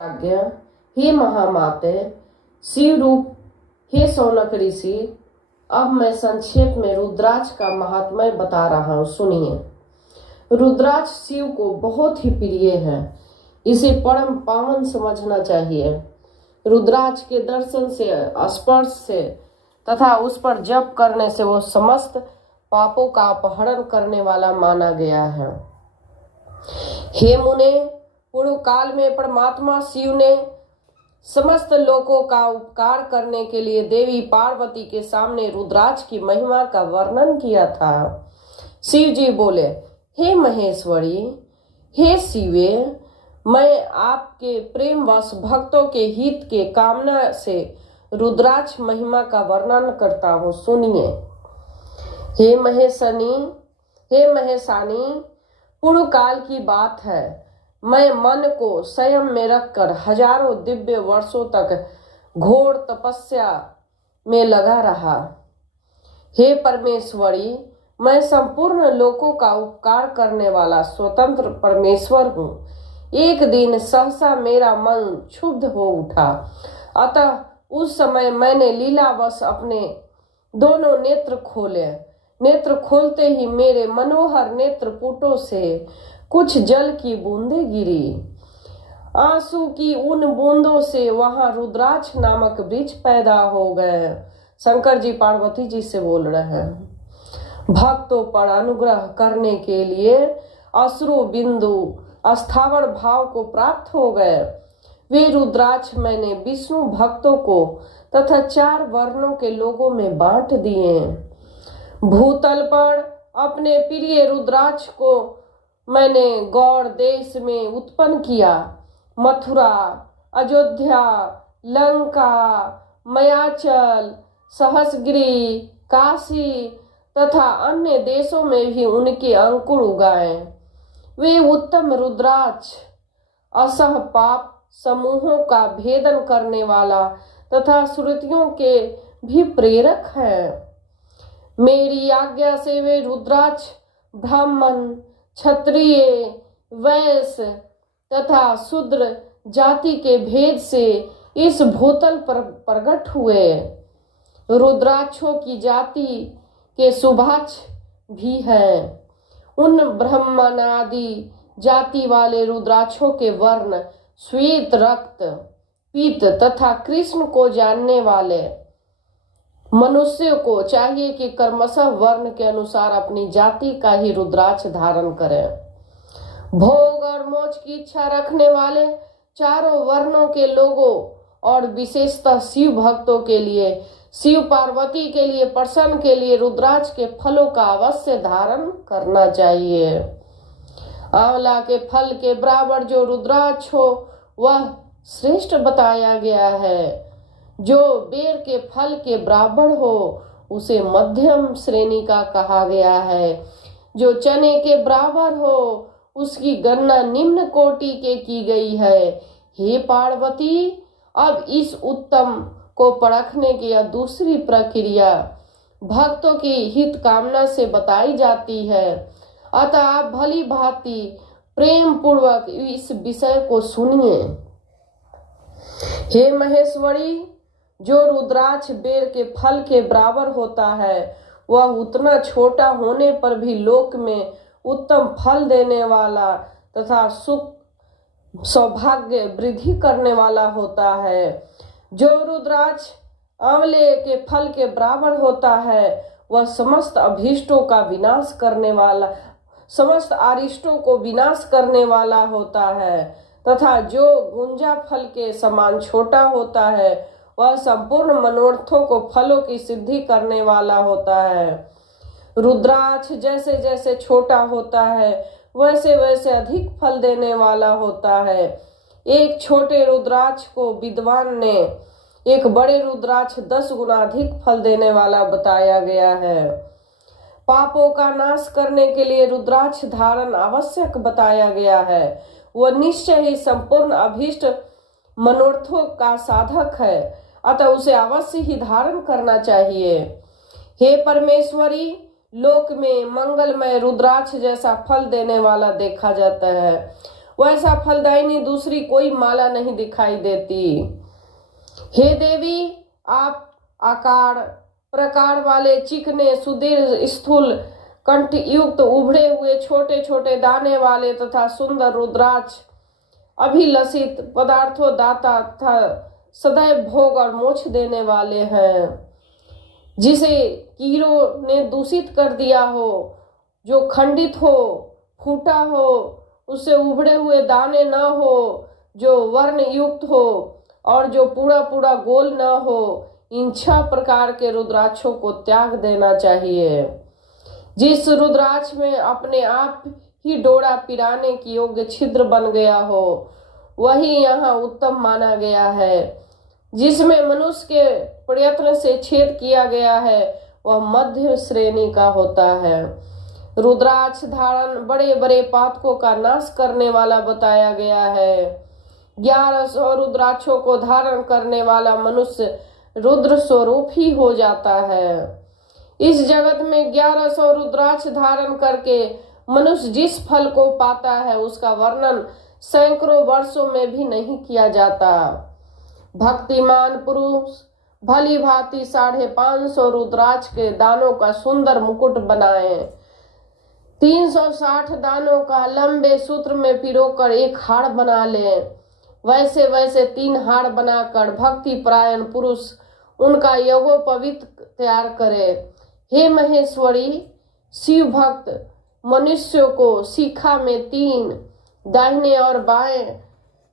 आज्ञा, हे महामाते, शिव रूप, हे शौनक ऋषि। अब मैं संक्षेप में रुद्राक्ष का महात्म्य बता रहा हूँ, सुनिए। रुद्राक्ष शिव को बहुत ही प्रिय है, इसे परम पावन समझना चाहिए। रुद्राक्ष के दर्शन से, स्पर्श से तथा उस पर जप करने से वो समस्त पापों का अपहरण करने वाला माना गया है। हे मुने, पूर्व काल में परमात्मा शिव ने समस्त लोगों का उपकार करने के लिए देवी पार्वती के सामने रुद्राक्ष की महिमा का वर्णन किया था। शिव जी बोले, हे महेश्वरी, हे शिवे, मैं आपके प्रेमवश भक्तों के हित के कामना से रुद्राक्ष महिमा का वर्णन करता हूँ, सुनिए। हे महेशानी, पूर्व काल की बात है। मैं मन को संयम में रखकर हजारों दिव्य वर्षों तक घोर तपस्या में लगा रहा। हे परमेश्वरी, मैं संपूर्ण लोकों का उपकार करने वाला स्वतंत्र परमेश्वर हूँ। एक दिन सहसा मेरा मन क्षुब्ध हो उठा, अतः उस समय मैंने लीलावश अपने दोनों नेत्र खोले। नेत्र खोलते ही मेरे मनोहर नेत्रपुटों से कुछ जल की बूंदें गिरी। आंसू की उन बूंदों से वहां रुद्राक्ष नामक वृक्ष पैदा हो गए। शंकर जी पार्वती जी से बोल रहे हैं। भक्तों पर अनुग्रह करने के लिए अश्रु बिंदु अस्थावर भाव को प्राप्त हो गए। वे रुद्राक्ष मैंने विष्णु भक्तों को तथा 4 वर्णों के लोगों में बांट दिए। भूतल पर अपने प्रिय रुद्राक्ष को मैंने गौड़ देश में उत्पन्न किया। मथुरा, अयोध्या, लंका, मयाचल, सहस्गिरी, काशी तथा अन्य देशों में भी उनके अंकुर उगाए। वे उत्तम रुद्राक्ष असह पाप समूहों का भेदन करने वाला तथा श्रुतियों के भी प्रेरक हैं। मेरी आज्ञा से वे रुद्राक्ष ब्राह्मण, क्षत्रिय, वैश्य तथा शूद्र जाति के भेद से इस भूतल पर प्रकट हुए। रुद्राक्षों की जाति के सुभाक्ष भी हैं। उन ब्राह्मण आदि जाति वाले रुद्राक्षों के वर्ण श्वेत, रक्त, पीत तथा कृष्ण को जानने वाले मनुष्य को चाहिए कि कर्मशः वर्ण के अनुसार अपनी जाति का ही रुद्राक्ष धारण करें। भोग और मोक्ष की इच्छा रखने वाले चारों वर्णों के लोगों और विशेषतः शिव भक्तों के लिए, शिव पार्वती के लिए, प्रसन्न के लिए रुद्राक्ष के फलों का अवश्य धारण करना चाहिए। आंवला के फल के बराबर जो रुद्राक्ष हो वह श्रेष्ठ बताया गया है। जो बेर के फल के बराबर हो उसे मध्यम श्रेणी का कहा गया है। जो चने के बराबर हो उसकी गणना निम्न कोटि के की गई है। हे पार्वती, अब इस उत्तम को परखने की यह दूसरी प्रक्रिया भक्तों की हित कामना से बताई जाती है। अतः आप भली भांति प्रेम पूर्वक इस विषय को सुनिए। हे महेश्वरी, जो रुद्राक्ष बेर के फल के बराबर होता है वह उतना छोटा होने पर भी लोक में उत्तम फल देने वाला तथा सुख सौभाग्य वृद्धि करने वाला होता है। जो रुद्राक्ष आंवले के फल के बराबर होता है वह समस्त अभीष्टों का विनाश करने वाला, समस्त अरिष्टों को विनाश करने वाला होता है तथा जो गुंजा फल के समान छोटा होता है वह संपूर्ण मनोरथों को फलों की सिद्धि करने वाला होता है। रुद्राक्ष जैसे जैसे छोटा होता है वैसे वैसे अधिक फल देने वाला होता है। एक छोटे रुद्राक्ष को विद्वान ने एक बड़े रुद्राक्ष 10 गुना अधिक फल देने वाला बताया गया है। पापों का नाश करने के लिए रुद्राक्ष धारण आवश्यक बताया गया है। वह निश्चय ही संपूर्ण अभीष्ट मनोरथों का साधक है, अतः उसे अवश्य ही धारण करना चाहिए। हे परमेश्वरी, लोक में मंगलमय रुद्राक्ष जैसा फल देने वाला देखा जाता है। वैसा फलदायिनी दूसरी कोई माला नहीं दिखाई देती। हे देवी, आप आकार प्रकार वाले चिकने सुदीर्घ स्थूल कंठ युक्त उभरे हुए छोटे छोटे दाने वाले तथा सुंदर रुद्राक्ष अभिलषित पदार्थों दाता तथा सदैव भोग और मोक्ष देने वाले हैं। जिसे कीड़ों ने दूषित कर दिया हो, जो खंडित हो, फूटा हो, उससे उभरे हुए दाने न हो, जो वर्ण युक्त हो और जो पूरा पूरा गोल न हो, इन 6 प्रकार के रुद्राक्षों को त्याग देना चाहिए। जिस रुद्राक्ष में अपने आप ही डोरा पिराने की योग्य छिद्र बन गया हो, वही यहाँ उत्तम माना गया है। जिसमें मनुष्य के प्रयत्न से छेद किया गया है, वह मध्य श्रेणी का होता है। रुद्राक्ष धारण बड़े बड़े पातकों का नाश करने वाला बताया गया है। 1100 रुद्राक्षों को धारण करने वाला मनुष्य रुद्र स्वरूप ही हो जाता है। इस जगत में 1100 रुद्राक्ष धारण करके मनुष्य जिस फल को पाता है, उसका वर्णन सैकड़ों वर्षों में भी नहीं किया जाता। भक्तिमान पुरुष भली भांति 550 रुद्राक्ष के दानों का सुंदर मुकुट बनाए, 360 दानों का लंबे सूत्र में पिरोकर एक हार बना ले। वैसे वैसे 3 हार बनाकर भक्ति परायण पुरुष उनका यज्ञोपवीत तैयार करे। हे महेश्वरी, शिव भक्त मनुष्यों को शिखा में 3, दाहिने और बाएं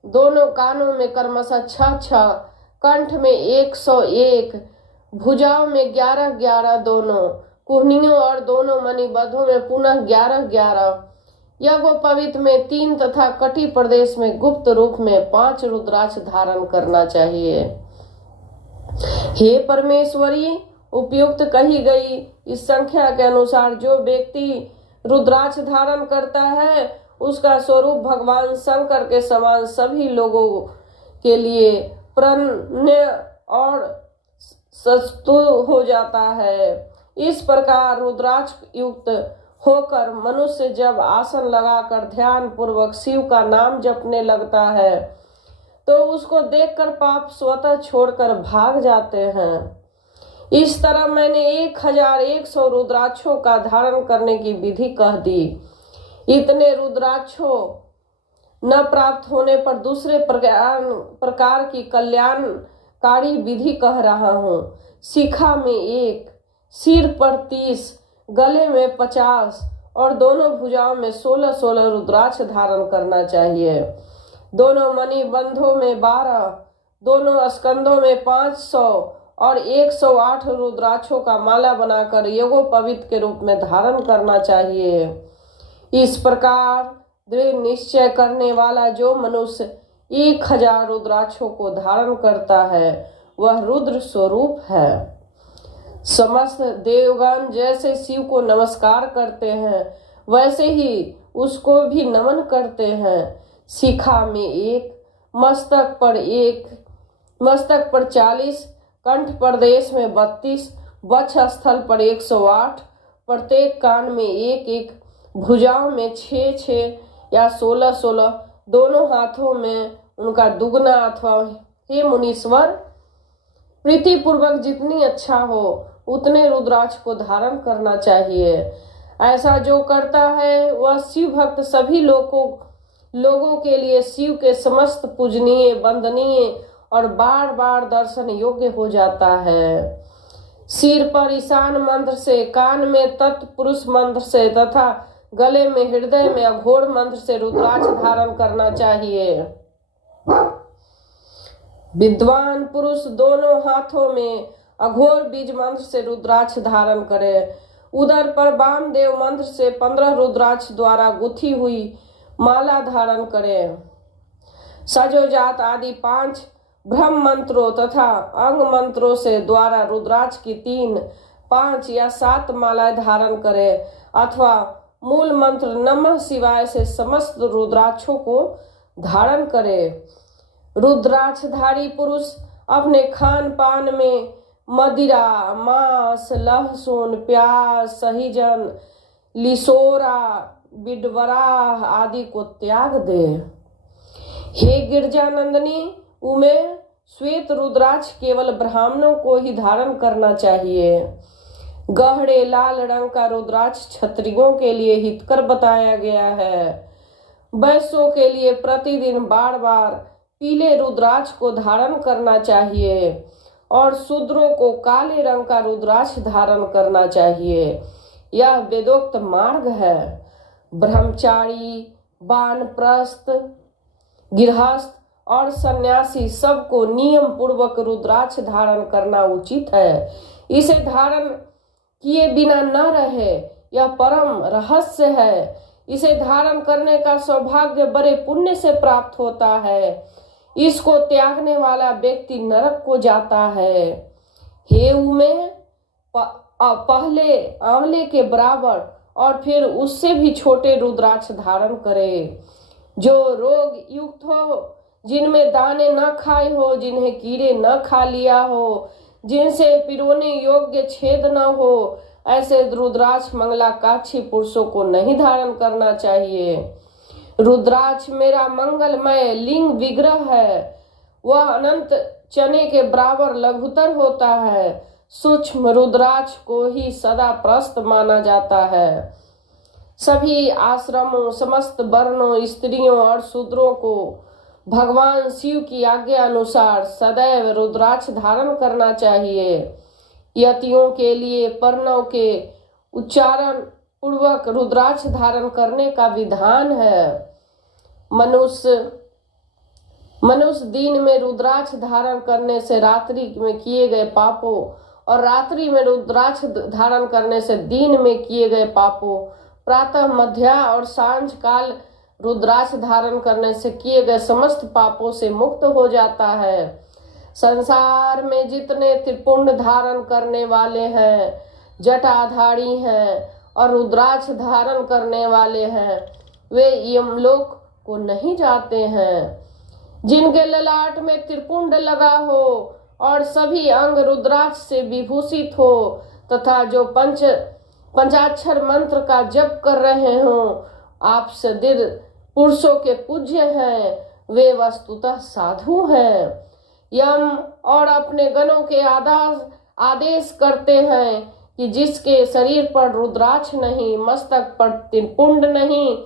दोनों कानों में क्रमशः 6, कंठ में 101, भुजाओं में 11 दोनों कुहनियों और दोनों मणिबद्धों में पुनः 11, यज्ञोपवीत में 3 तथा कटी प्रदेश में गुप्त रूप में 5 रुद्राक्ष धारण करना चाहिए। हे परमेश्वरी, उपयुक्त कही गई इस संख्या के अनुसार जो व्यक्ति रुद्राक्ष धारण करता है, उसका स्वरूप भगवान शंकर के समान सभी लोगों के लिए प्रणय और सस्तु हो जाता है। इस प्रकार रुद्राक्ष युक्त होकर मनुष्य जब आसन लगाकर ध्यान पूर्वक शिव का नाम जपने लगता है, तो उसको देखकर पाप स्वतः छोड़कर भाग जाते हैं। इस तरह मैंने 1100 रुद्राक्षों का धारण करने की विधि कह दी। इतने रुद्राक्षों न प्राप्त होने पर दूसरे प्रकार की कल्याणकारी विधि कह रहा हूँ। शिखा में 1, सिर पर 30, गले में 50 और दोनों भुजाओं में 16 रुद्राक्ष धारण करना चाहिए। दोनों मणिबंधों में 12, दोनों स्कंधों में 500 और 108 रुद्राक्षों का माला बनाकर यज्ञोपवीत के रूप में धारण करना चाहिए। इस प्रकार दृढ़ निश्चय करने वाला जो मनुष्य 1000 रुद्राक्षों को धारण करता है, वह रुद्र स्वरूप है। समस्त देवगण जैसे शिव को नमस्कार करते हैं, वैसे ही उसको भी नमन करते हैं। शिखा में 1, मस्तक पर 40, कंठ प्रदेश में 32, वक्षस्थल पर 108, प्रत्येक कान में 1, भुजाओं में 6 या 16, दोनों हाथों में उनका दुगना अथवा हे मुनीश्वर, प्रीति पूर्वक जितनी अच्छा हो उतने रुद्राक्ष को धारण करना चाहिए। ऐसा जो करता है वह शिव भक्त सभी लोगों के लिए शिव के समस्त पूजनीय, वंदनीय और बार बार दर्शन योग्य हो जाता है। सिर पर ईशान मंत्र से, कान में तत्पुरुष मंत्र से तथा गले में हृदय में अघोर मंत्र से रुद्राक्ष धारण करना चाहिए। विद्वान पुरुष दोनों हाथों में अघोर बीज मंत्र से रुद्राक्ष धारण करे। उदर पर वामदेव मंत्र से 15 रुद्राक्ष द्वारा गुथी हुई माला धारण करे। सजोजात आदि 5 ब्रह्म मंत्रों तथा अंग मंत्रों से द्वारा रुद्राक्ष की 3, 5 या 7 मालाएं धारण करे, अथवा मूल मंत्र नमः शिवाय से समस्त रुद्राक्षों को धारण करे। रुद्राक्षधारी पुरुष अपने खान पान में मदिरा, मांस, लहसुन, प्याज, सहीजन, लिसोरा, बिडवरा आदि को त्याग दे। हे गिरजानंदिनी उमे, श्वेत रुद्राक्ष केवल ब्राह्मणों को ही धारण करना चाहिए। गहरे लाल रंग का रुद्राक्ष क्षत्रियों के लिए हितकर बताया गया है। वैश्यों के लिए प्रतिदिन बार बार पीले रुद्राक्ष को धारण करना चाहिए और शूद्रों को काले रंग का रुद्राक्ष धारण करना चाहिए। यह वेदोक्त मार्ग है। ब्रह्मचारी, वानप्रस्थ, गृहस्थ और सन्यासी सबको नियम पूर्वक रुद्राक्ष धारण करना उचित है। इसे धारण किए बिना न रहे, यह परम रहस्य है। इसे धारण करने का सौभाग्य बड़े पुण्य से प्राप्त होता है। इसको त्यागने वाला व्यक्ति नरक को जाता है। हे उमे, पहले आंवले के बराबर और फिर उससे भी छोटे रुद्राक्ष धारण करे। जो रोग युक्त हो, जिनमें दाने न खाए हो, जिन्हें कीड़े न खा लिया हो, जिनसे पिरोने योग्य छेद न हो, ऐसे रुद्राक्ष मंगलाकाक्षी पुरुषों को नहीं धारण करना चाहिए। रुद्राक्ष मेरा मंगलमय लिंग विग्रह है। वह अनंत चने के बराबर लघुतर होता है। सूक्ष्म रुद्राक्ष को ही सदा प्रस्त माना जाता है। सभी आश्रमों, समस्त वर्णों, स्त्रियों और शूद्रों को भगवान शिव की आज्ञा अनुसार सदैव रुद्राक्ष धारण करना चाहिए। यतियों के लिए प्रणव के उच्चारण पूर्वक रुद्राक्ष धारण करने का विधान है। मनुष्य दिन में रुद्राक्ष धारण करने से रात्रि में किए गए पापों और रात्रि में रुद्राक्ष धारण करने से दिन में किए गए पापों, प्रातः, मध्या और सांझ काल रुद्राक्ष धारण करने से किए गए समस्त पापों से मुक्त हो जाता है। संसार में जितने त्रिपुंड धारण करने वाले हैं, जटाधारी हैं और रुद्राक्ष धारण करने वाले हैं, वे यमलोक को नहीं जाते हैं। जिनके ललाट में त्रिपुंड लगा हो और सभी अंग रुद्राक्ष से विभूषित हो तथा जो पंचाक्षर मंत्र का जप कर रहे हों, आप सदिर पुरुषों के पूज्य हैं, वे वस्तुतः साधु हैं। यम और अपने गणों के आदेश करते हैं कि जिसके शरीर पर रुद्राक्ष नहीं, मस्तक पर त्रिपुंड नहीं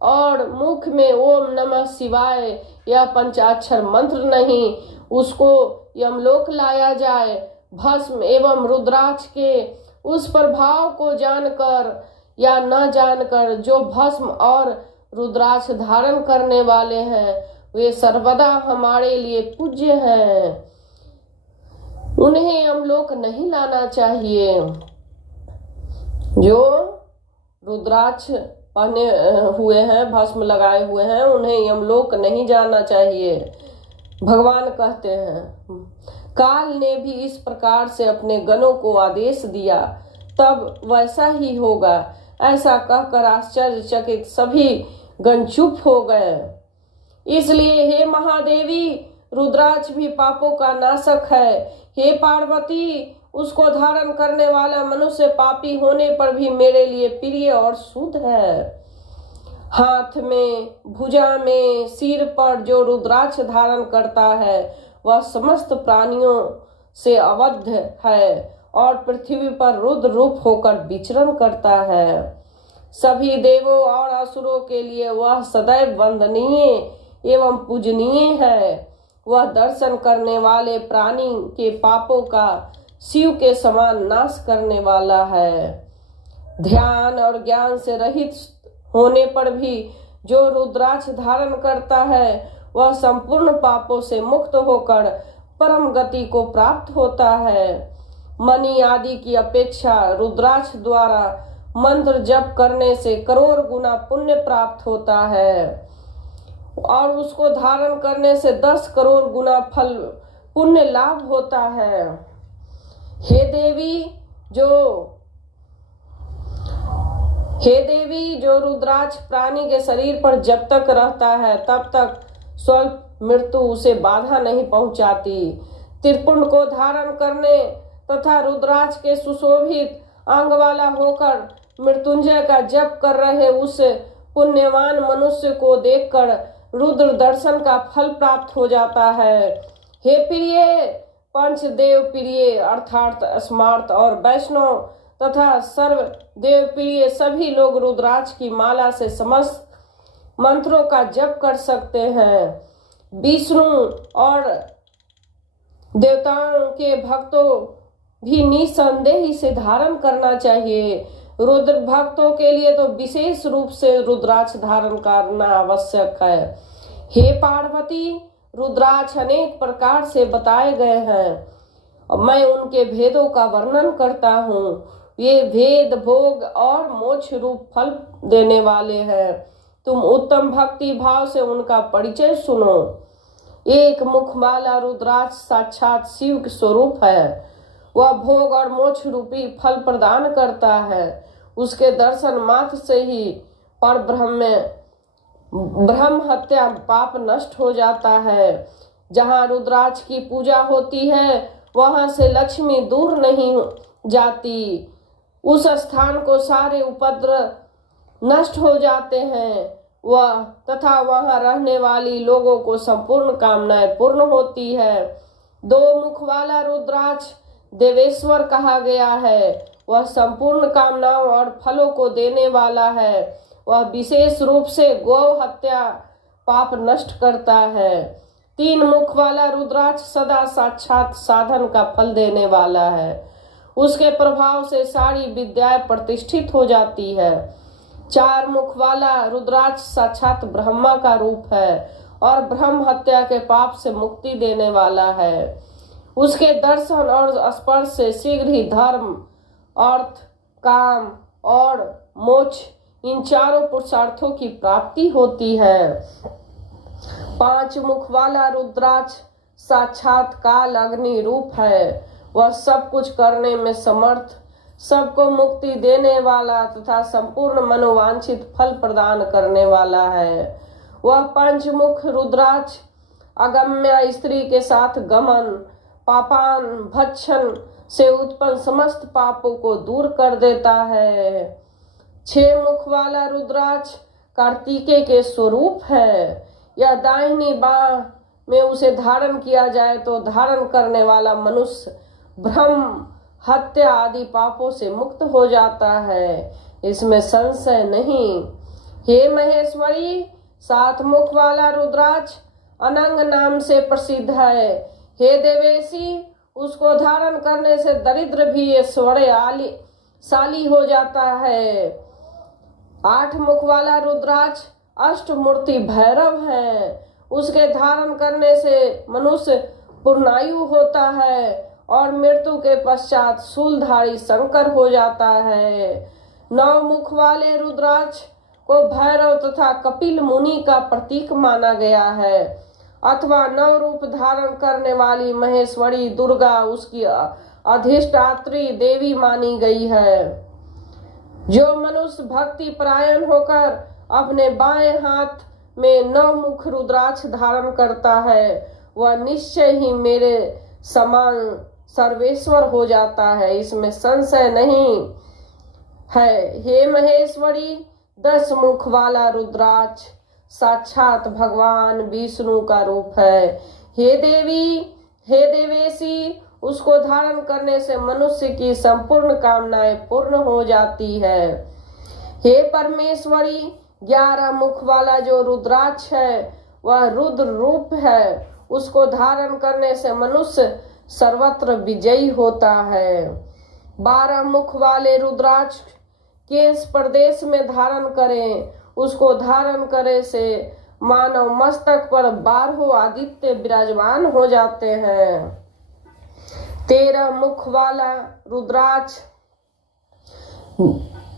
और मुख में ओम नमः शिवाय या पंचाक्षर मंत्र नहीं, उसको यमलोक लाया जाए। भस्म एवं रुद्राक्ष के उस प्रभाव को जानकर या न जानकर जो भस्म और रुद्राक्ष धारण करने वाले हैं, वे सर्वदा हमारे लिए पूज्य हैं। उन्हें यमलोक नहीं लाना चाहिए। जो रुद्राक्ष पहने हुए हैं, भस्म लगाए हुए हैं, उन्हें यमलोक नहीं जाना चाहिए। भगवान कहते हैं, काल ने भी इस प्रकार से अपने गणों को आदेश दिया, तब वैसा ही होगा। ऐसा कहकर आश्चर्यचकित सभी गण चुप हो गए। इसलिए हे महादेवी, रुद्राक्ष भी पापों का नाशक है। हे पार्वती, उसको धारण करने वाला मनुष्य पापी होने पर भी मेरे लिए प्रिय और शुद्ध है। हाथ में, भुजा में, सिर पर जो रुद्राक्ष धारण करता है, वह समस्त प्राणियों से अवध्य है और पृथ्वी पर रुद्र रूप होकर विचरण करता है। सभी देवों और असुरों के लिए वह सदैव वंदनीय एवं पूजनीय है। वह दर्शन करने वाले प्राणी के पापों का शिव के समान नाश करने वाला है। ध्यान और ज्ञान से रहित होने पर भी जो रुद्राक्ष धारण करता है, वह संपूर्ण पापों से मुक्त होकर परम गति को प्राप्त होता है। मणि आदि की अपेक्षा रुद्राक्ष द्वारा मंत्र जप करने से करोड़ गुना पुण्य प्राप्त होता है और उसको धारण करने से 10 करोड़ गुना फल पुण्य लाभ होता है। हे देवी, जो रुद्राक्ष प्राणी के शरीर पर जब तक रहता है, तब तक स्वल्प मृत्यु उसे बाधा नहीं पहुंचाती। त्रिपुंड को धारण करने तथा रुद्राक्ष के सुशोभित अंग वाला होकर मृत्युंजय का जप कर रहे उस पुण्यवान मनुष्य को देखकर रुद्र दर्शन का फल प्राप्त हो जाता है। हे प्रिय, पंचदेव प्रिय अर्थात स्मार्त और वैष्णव तथा सर्व देव प्रिय सभी लोग रुद्राक्ष की माला से समस्त मंत्रों का जप कर सकते हैं। विष्णु और देवताओं के भक्तों भी निसंदेह इसे धारण करना चाहिए। रुद्र भक्तों के लिए तो विशेष रूप से रुद्राक्ष धारण करना आवश्यक है। हे पार्वती, रुद्राक्ष अनेक प्रकार से बताए गए हैं। मैं उनके भेदों का वर्णन करता हूँ। ये भेद भोग और मोक्ष रूप फल देने वाले हैं। तुम उत्तम भक्ति भाव से उनका परिचय सुनो। एक मुख वाला रुद्राक्ष साक्षात शिव के स्वरूप है। वह भोग और मोक्ष रूपी फल प्रदान करता है। उसके दर्शन मात्र से ही पर ब्रह्म हत्या पाप नष्ट हो जाता है। जहाँ रुद्राक्ष की पूजा होती है वहां से लक्ष्मी दूर नहीं जाती। उस स्थान को सारे उपद्रव नष्ट हो जाते हैं वह तथा वहां रहने वाली लोगों को संपूर्ण कामनाएं पूर्ण होती है। दो मुख वाला रुद्राक्ष देवेश्वर कहा गया है। वह संपूर्ण कामनाओं और फलों को देने वाला है। वह विशेष रूप से गौ हत्या पाप नष्ट करता है। तीन मुख वाला रुद्राक्ष सदा साक्षात साधन का फल देने वाला है। उसके प्रभाव से सारी विद्याएं प्रतिष्ठित हो जाती है। चार मुख वाला रुद्राक्ष साक्षात ब्रह्मा का रूप है और ब्रह्म हत्या के पाप से मुक्ति देने वाला है। उसके दर्शन और स्पर्श से शीघ्र ही धर्म, अर्थ, काम और मोक्ष इन चारों पुरुषार्थों की प्राप्ति होती है। पांच मुख वाला रुद्राक्ष साक्षात काल अग्नि रूप है। वह सब कुछ करने में समर्थ, सबको मुक्ति देने वाला तथा संपूर्ण मनोवांछित फल प्रदान करने वाला है। वह पंचमुख रुद्राक्ष अगम्य स्त्री के साथ गमन, पापान भक्षण से उत्पन्न समस्त पापों को दूर कर देता है। छह मुख वाला रुद्राक्ष कार्तिकेय के स्वरूप है। यह दाहिनी बाह में उसे धारण किया जाए तो धारण करने वाला मनुष्य भ्रम, हत्या आदि पापों से मुक्त हो जाता है, इसमें संशय नहीं। हे महेश्वरी, सात मुख वाला रुद्राक्ष अनंग नाम से प्रसिद्ध है। हे देवेशी, उसको धारण करने से दरिद्र भी ऐश्वर्यशाली हो जाता है। आठ मुख वाला रुद्राक्ष अष्टमूर्ति भैरव है। उसके धारण करने से मनुष्य पूर्णायु होता है और मृत्यु के पश्चात शूलधारी शंकर हो जाता है। नौ मुख वाले रुद्राक्ष को भैरव तथा कपिल मुनि का प्रतीक माना गया है अथवा नौ रूप धारण करने वाली महेश्वरी दुर्गा उसकी अधिष्ठात्री देवी मानी गई है। जो मनुष्य भक्ति परायण होकर अपने बाएं हाथ में नौ मुख रुद्राक्ष धारण करता है वह निश्चय ही मेरे समान सर्वेश्वर हो जाता है, इसमें संशय नहीं है। हे महेश्वरी, 10 मुख वाला रुद्राक्ष साक्षात भगवान विष्णु का रूप है। हे देवी, हे देवेशी, उसको धारण करने से मनुष्य की संपूर्ण कामनाएं पूर्ण हो जाती है। हे परमेश्वरी, 11 मुख वाला जो रुद्राक्ष है वह रुद्र रूप है। उसको धारण करने से मनुष्य सर्वत्र विजयी होता है। 12 मुख वाले रुद्राक्ष केश प्रदेश में धारण करें। उसको धारण करे से मानव मस्तक पर 12 आदित्य विराजमान हो जाते हैं। 13 मुख वाला रुद्राक्ष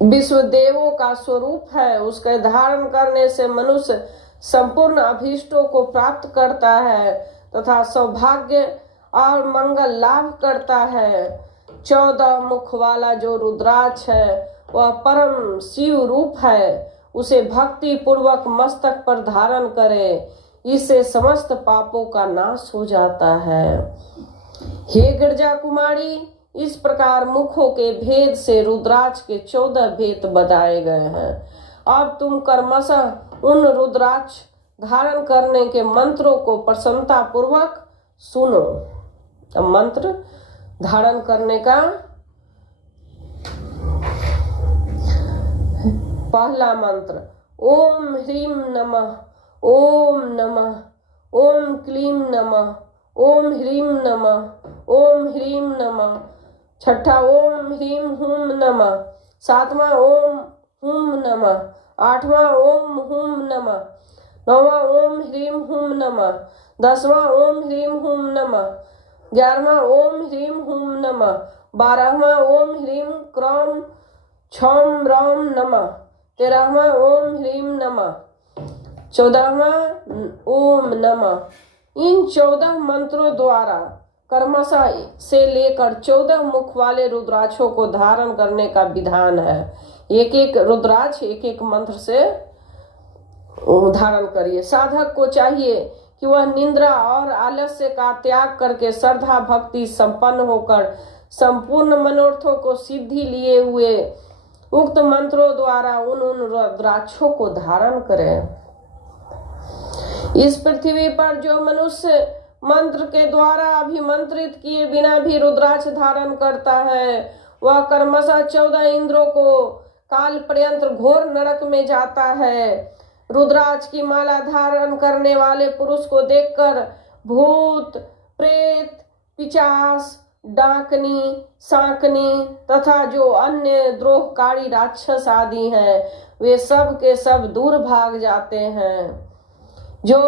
विश्व देवों का स्वरूप है। उसके धारण करने से मनुष्य संपूर्ण अभीष्टों को प्राप्त करता है तथा सौभाग्य और मंगल लाभ करता है। 14 मुख वाला जो रुद्राक्ष है वह परम शिव रूप है। उसे भक्ति पूर्वक मस्तक पर धारण करे, इससे समस्त पापों का नाश हो जाता है। हे गिरजा कुमारी, इस प्रकार मुखों के भेद से रुद्राक्ष के 14 भेद बताए गए हैं। अब तुम कर्मशः उन रुद्राक्ष धारण करने के मंत्रों को प्रसन्नता पूर्वक सुनो। अब मंत्र धारण करने का पहला मंत्र, ओम ह्रीम नमः, ओम नमः, ओम क्लीम नमः, ओम ह्रीम नमः, ओम ह्रीम नमः। छठा, ओम ह्रीम हुम नमः। सातवां, ओम हुम नमः। आठवां, ओम हुम नमः। नौवां, ओम ह्रीम हुम नमः। 10वां, ओम ह्रीम हुम नमः। 11वां, ओम ह्रीम हुम नमः। 12वां, ओम ह्रीम क्रौम क्षौम रौम नमः। 13वां, ओम ह्रीम नमः। 14वां, ओम नमः। इन 14 मंत्रों द्वारा कर्मशः से लेकर 14 मुख वाले रुद्राक्षों को धारण करने का विधान है। एक एक रुद्राक्ष एक एक मंत्र से धारण करिए। साधक को चाहिए कि वह निद्रा और आलस्य का त्याग करके श्रद्धा भक्ति संपन्न होकर संपूर्ण मनोरथों को सिद्धि लिए हुए उक्त मंत्रों द्वारा उन रुद्राक्षों को धारण करें। इस पृथ्वी पर जो मनुष्य मंत्र के द्वारा अभिमंत्रित किए बिना भी रुद्राक्ष धारण करता है, वह कर्मशः 14 इंद्रों को काल पर्यंत घोर नरक में जाता है। रुद्राक्ष की माला धारण करने वाले पुरुष को देखकर भूत, प्रेत, पिशाच, डाकनी, सांकनी तथा जो अन्य द्रोहकारी राक्षस आदि हैं, वे सब के सब दूर भाग जाते हैं। जो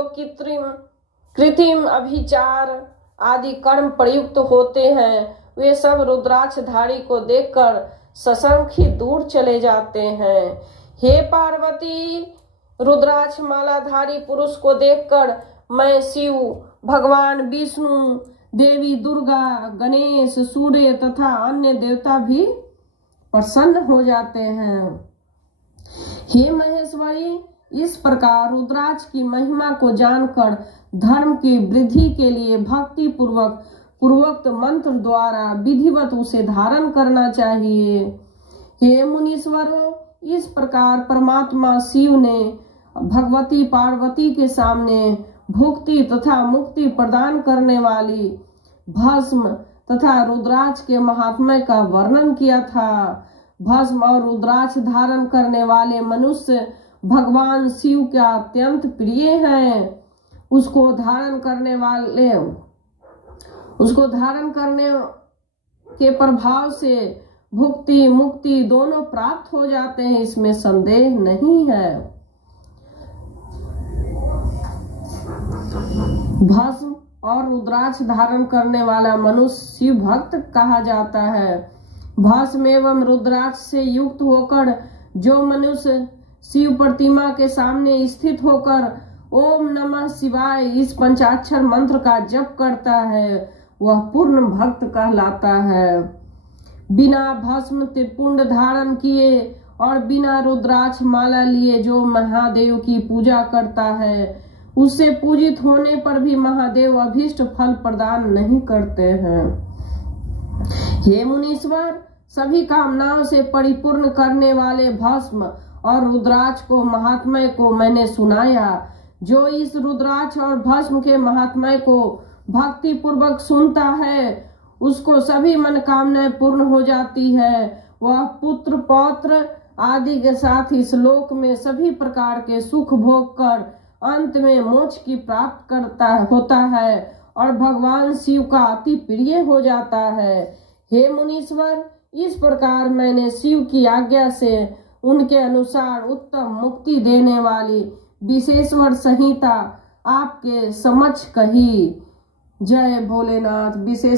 कृत्रिम अभिचार आदि कर्म प्रयुक्त होते हैं, वे सब रुद्राक्षधारी को देखकर सशंक ही दूर चले जाते हैं। हे पार्वती, रुद्राक्ष मालाधारी पुरुष को देखकर मैं शिव, भगवान विष्णु, देवी दुर्गा, गणेश, सूर्य तथा अन्य देवता भी प्रसन्न हो जाते हैं। हे महेश्वरी, इस प्रकार रुद्राक्ष की महिमा को जानकर धर्म की वृद्धि के लिए भक्ति पूर्वक पूर्वोक्त मंत्र द्वारा विधिवत उसे धारण करना चाहिए। हे मुनीश्वरों, इस प्रकार परमात्मा शिव ने भगवती पार्वती के सामने भुक्ति तथा मुक्ति प्रदान करने वाली भस्म तथा रुद्राक्ष के महात्म्य का वर्णन किया था। भस्म और रुद्राक्ष धारण करने वाले मनुष्य भगवान शिव के अत्यंत प्रिय हैं। उसको धारण करने के प्रभाव से भुक्ति मुक्ति दोनों प्राप्त हो जाते हैं, इसमें संदेह नहीं है। भस्म और रुद्राक्ष धारण करने वाला मनुष्य शिव भक्त कहा जाता है। भस्म एवं रुद्राक्ष से युक्त होकर जो मनुष्य शिव प्रतिमा के सामने स्थित होकर ओम नमः शिवाय इस पंचाक्षर मंत्र का जप करता है, वह पूर्ण भक्त कहलाता है। बिना भस्म त्रिपुंड धारण किए और बिना रुद्राक्ष माला लिए जो महादेव की पूजा करता है, उससे पूजित होने पर भी महादेव अभीष्ट फल प्रदान नहीं करते हैं। हे मुनीश्वर, सभी कामनाओं से परिपूर्ण करने वाले भस्म और रुद्राक्ष को महात्म्य को मैंने सुनाया। जो इस रुद्राक्ष और भस्म के महात्म्य को भक्ति पूर्वक सुनता है, उसको सभी मनोकामनाएं पूर्ण हो जाती है। वह पुत्र पौत्र आदि के साथ इस लोक में सभी प्रकार के सुख भोग कर अंत में मोक्ष की प्राप्त होता है और भगवान शिव का अति प्रिय हो जाता है। हे मुनीश्वर, इस प्रकार मैंने शिव की आज्ञा से उनके अनुसार उत्तम मुक्ति देने वाली विशेश्वर संहिता आपके समक्ष कही। जय भोलेनाथ। विशेष